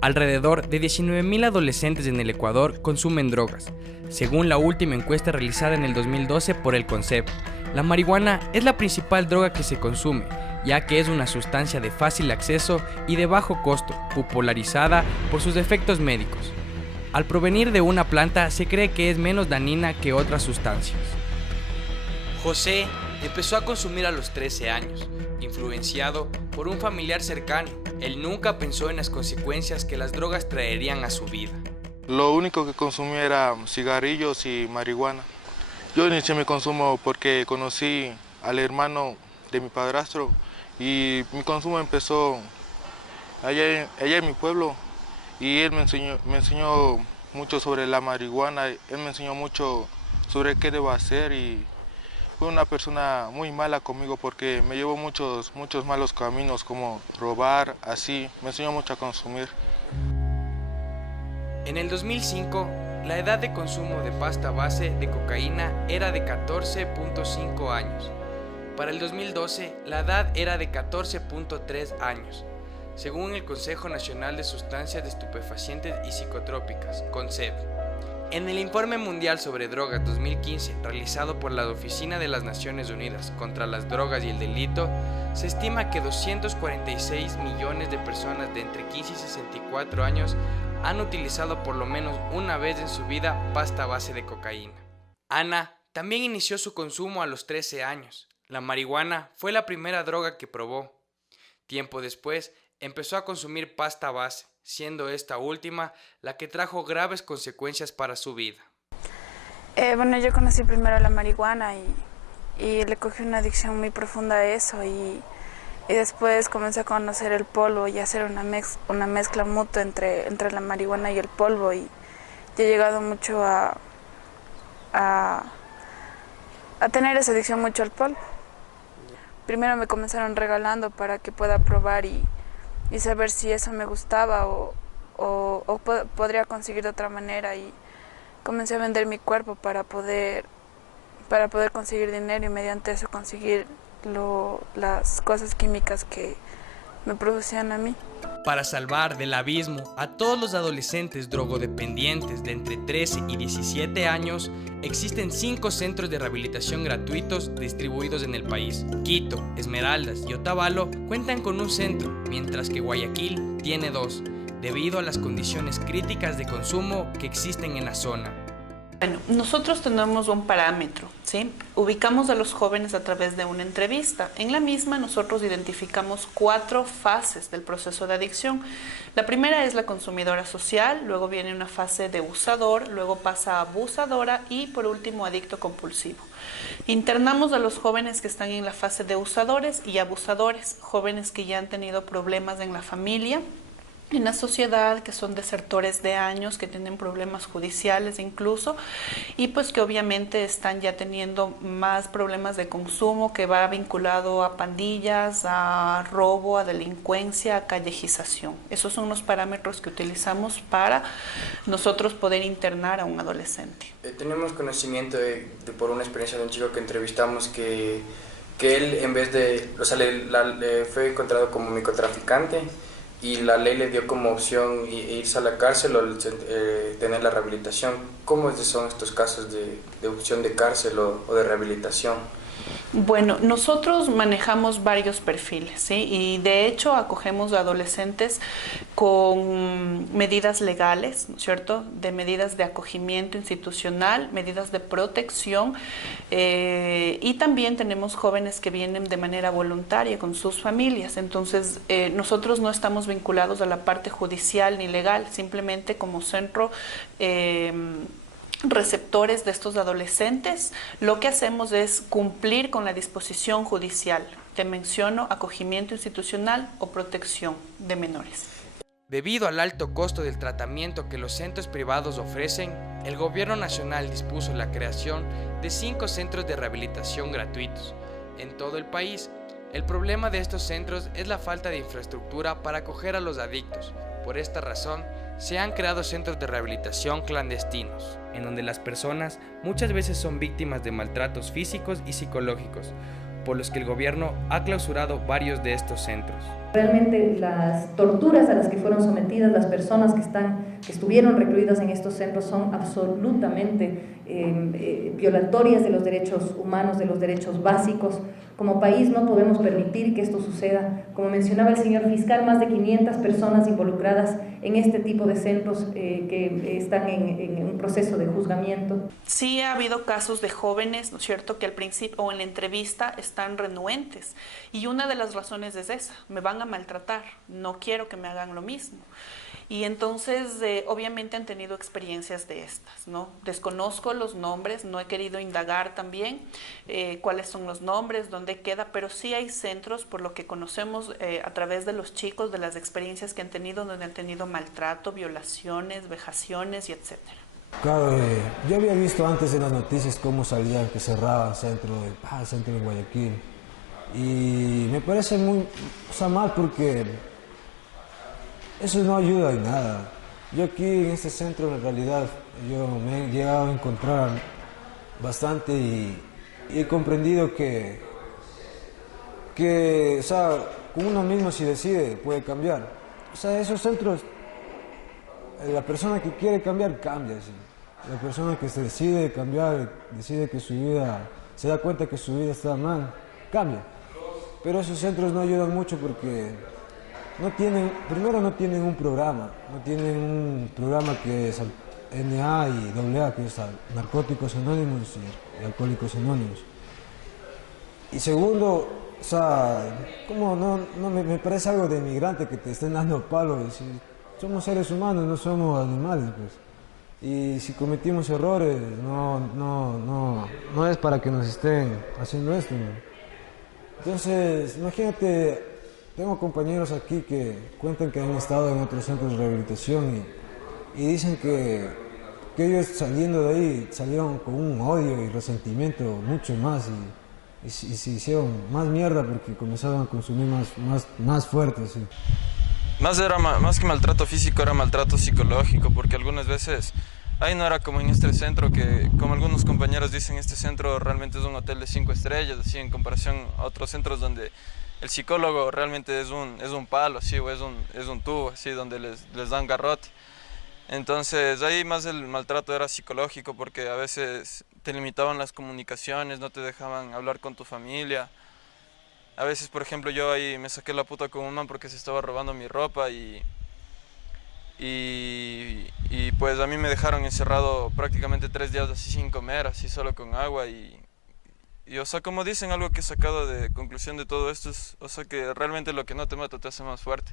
Alrededor de 19.000 adolescentes en el Ecuador consumen drogas, según la última encuesta realizada en el 2012 por el CONCEP. La marihuana es la principal droga que se consume, ya que es una sustancia de fácil acceso y de bajo costo, popularizada por sus efectos médicos. Al provenir de una planta, se cree que es menos dañina que otras sustancias. José empezó a consumir a los 13 años, influenciado por un familiar cercano. Él nunca pensó en las consecuencias que las drogas traerían a su vida. Lo único que consumía era cigarrillos y marihuana. Yo inicié mi consumo porque conocí al hermano de mi padrastro y mi consumo empezó allá en mi pueblo y él me enseñó mucho sobre la marihuana, él me enseñó mucho sobre qué debo hacer y fue una persona muy mala conmigo porque me llevó muchos malos caminos como robar, así, me enseñó mucho a consumir. En el 2005, la edad de consumo de pasta base de cocaína era de 14.5 años. Para el 2012, la edad era de 14.3 años, según el Consejo Nacional de Sustancias de Estupefacientes y Psicotrópicas, CONCEP. En el Informe Mundial sobre Drogas 2015, realizado por la Oficina de las Naciones Unidas contra las Drogas y el Delito, se estima que 246 millones de personas de entre 15 y 64 años han utilizado por lo menos una vez en su vida pasta base de cocaína. Ana también inició su consumo a los 13 años. La marihuana fue la primera droga que probó. Tiempo después, empezó a consumir pasta base, siendo esta última la que trajo graves consecuencias para su vida. Yo conocí primero la marihuana y le cogí una adicción muy profunda a eso y después comencé a conocer el polvo y a hacer una mezcla mutua entre la marihuana y el polvo y he llegado mucho a tener esa adicción mucho al polvo. Primero me comenzaron regalando para que pueda probar y saber si eso me gustaba o podría conseguir de otra manera y comencé a vender mi cuerpo para poder conseguir dinero y mediante eso conseguir las cosas químicas que me producían a mí. Para salvar del abismo a todos los adolescentes drogodependientes de entre 13 y 17 años, existen 5 centros de rehabilitación gratuitos distribuidos en el país. Quito, Esmeraldas y Otavalo cuentan con un centro, mientras que Guayaquil tiene 2, debido a las condiciones críticas de consumo que existen en la zona. Bueno, nosotros tenemos un parámetro, ¿sí? Ubicamos a los jóvenes a través de una entrevista. En la misma nosotros identificamos 4 fases del proceso de adicción. La primera es la consumidora social, luego viene una fase de usador, luego pasa a abusadora y por último adicto compulsivo. Internamos a los jóvenes que están en la fase de usadores y abusadores, jóvenes que ya han tenido problemas en la familia, en la sociedad, que son desertores de años, que tienen problemas judiciales incluso, y pues que obviamente están ya teniendo más problemas de consumo que va vinculado a pandillas, a robo, a delincuencia, a callejización. Esos son los parámetros que utilizamos para nosotros poder internar a un adolescente. Tenemos conocimiento por una experiencia de un chico que entrevistamos que él en vez de, fue encontrado como microtraficante, y la ley le dio como opción irse a la cárcel o tener la rehabilitación. ¿Cómo son estos casos de opción de cárcel o de rehabilitación? Bueno, nosotros manejamos varios perfiles, ¿sí? Y de hecho acogemos a adolescentes con medidas legales, ¿no es cierto?, de medidas de acogimiento institucional, medidas de protección, y también tenemos jóvenes que vienen de manera voluntaria con sus familias. Entonces, nosotros no estamos vinculados a la parte judicial ni legal, simplemente como centro receptores de estos adolescentes, lo que hacemos es cumplir con la disposición judicial. Te menciono acogimiento institucional o protección de menores. Debido al alto costo del tratamiento que los centros privados ofrecen, el Gobierno Nacional dispuso la creación de 5 centros de rehabilitación gratuitos en todo el país. El problema de estos centros es la falta de infraestructura para acoger a los adictos. Por esta razón, se han creado centros de rehabilitación clandestinos, en donde las personas muchas veces son víctimas de maltratos físicos y psicológicos, por los que el gobierno ha clausurado varios de estos centros. Realmente las torturas a las que fueron sometidas las personas que estuvieron recluidas en estos centros son absolutamente violatorias de los derechos humanos, de los derechos básicos. Como país no podemos permitir que esto suceda. Como mencionaba el señor fiscal, más de 500 personas involucradas en este tipo de centros que están en un proceso de juzgamiento. Sí ha habido casos de jóvenes, ¿no es cierto?, que al principio o en la entrevista están renuentes. Y una de las razones es esa: me van a maltratar, no quiero que me hagan lo mismo. Y entonces, obviamente han tenido experiencias de estas, ¿no? Desconozco los nombres, no he querido indagar también cuáles son los nombres, dónde queda, pero sí hay centros, por lo que conocemos a través de los chicos, de las experiencias que han tenido, donde han tenido maltrato, violaciones, vejaciones y etcétera. Claro, yo había visto antes en las noticias cómo salían que cerraban centro de Guayaquil. Y me parece muy mal porque eso no ayuda en nada. Yo aquí en este centro en realidad yo me he llegado a encontrar bastante y he comprendido que o sea, con uno mismo si decide puede cambiar. O sea, esos centros, la persona que quiere cambiar cambia, ¿sí? La persona que se decide cambiar, decide que su vida, se da cuenta que su vida está mal, cambia. Pero esos centros no ayudan mucho porque primero no tienen un programa, que es NA y AA, que es Narcóticos Anónimos y Alcohólicos Anónimos. Y segundo, o sea, me parece algo de inmigrante que te estén dando palos. Si somos seres humanos, no somos animales, pues. Y si cometimos errores, no es para que nos estén haciendo esto, ¿no? Entonces, imagínate, tengo compañeros aquí que cuentan que han estado en otros centros de rehabilitación y dicen que ellos saliendo de ahí salieron con un odio y resentimiento mucho más y se hicieron más mierda porque comenzaron a consumir más fuerte. ¿Sí? Más que maltrato físico era maltrato psicológico, porque algunas veces ahí no era como en este centro, que como algunos compañeros dicen, este centro realmente es un hotel de 5 estrellas, así en comparación a otros centros donde el psicólogo realmente es un palo, así, o es un tubo, así, donde les dan garrote. Entonces ahí más el maltrato era psicológico, porque a veces te limitaban las comunicaciones, no te dejaban hablar con tu familia. A veces, por ejemplo, yo ahí me saqué la puta con un man porque se estaba robando mi ropa y pues a mí me dejaron encerrado prácticamente 3 días así sin comer, así solo con agua y o sea, como dicen, algo que he sacado de conclusión de todo esto es, o sea, que realmente lo que no te mata te hace más fuerte.